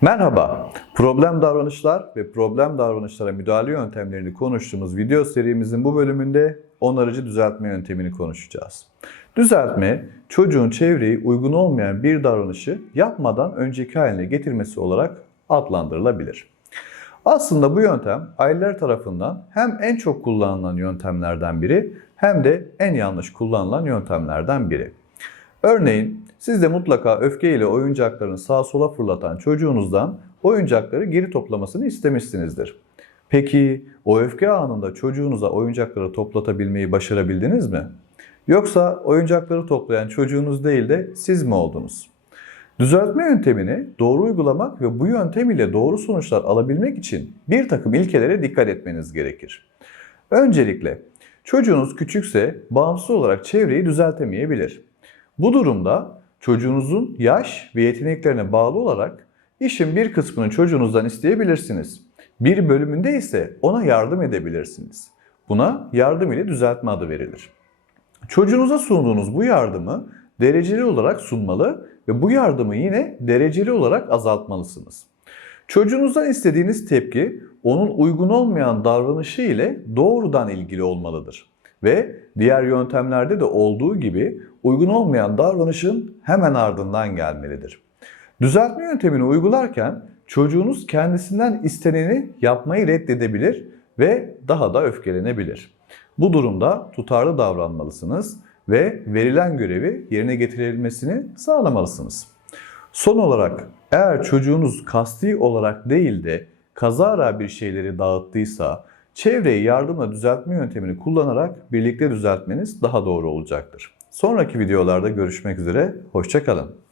Merhaba, problem davranışlar ve problem davranışlara müdahale yöntemlerini konuştuğumuz video serimizin bu bölümünde onarıcı düzeltme yöntemini konuşacağız. Düzeltme, çocuğun çevreyi uygun olmayan bir davranışı yapmadan önceki haline getirmesi olarak adlandırılabilir. Aslında bu yöntem aileler tarafından hem en çok kullanılan yöntemlerden biri hem de en yanlış kullanılan yöntemlerden biri. Örneğin siz de mutlaka öfkeyle oyuncaklarını sağa sola fırlatan çocuğunuzdan oyuncakları geri toplamasını istemişsinizdir. Peki o öfke anında çocuğunuza oyuncakları toplatabilmeyi başarabildiniz mi? Yoksa oyuncakları toplayan çocuğunuz değil de siz mi oldunuz? Düzeltme yöntemini doğru uygulamak ve bu yöntem ile doğru sonuçlar alabilmek için bir takım ilkelere dikkat etmeniz gerekir. Öncelikle çocuğunuz küçükse bağımsız olarak çevreyi düzeltemeyebilir. Bu durumda çocuğunuzun yaş ve yeteneklerine bağlı olarak işin bir kısmını çocuğunuzdan isteyebilirsiniz. Bir bölümünde ise ona yardım edebilirsiniz. Buna yardım ile düzeltme adı verilir. Çocuğunuza sunduğunuz bu yardımı dereceli olarak sunmalı ve bu yardımı yine dereceli olarak azaltmalısınız. Çocuğunuzdan istediğiniz tepki onun uygun olmayan davranışı ile doğrudan ilgili olmalıdır. Ve diğer yöntemlerde de olduğu gibi uygun olmayan davranışın hemen ardından gelmelidir. Düzeltme yöntemini uygularken çocuğunuz kendisinden isteneni yapmayı reddedebilir ve daha da öfkelenebilir. Bu durumda tutarlı davranmalısınız ve verilen görevi yerine getirilmesini sağlamalısınız. Son olarak eğer çocuğunuz kasti olarak değil de kazara bir şeyleri dağıttıysa çevreyi yardımla düzeltme yöntemini kullanarak birlikte düzeltmeniz daha doğru olacaktır. Sonraki videolarda görüşmek üzere, hoşçakalın.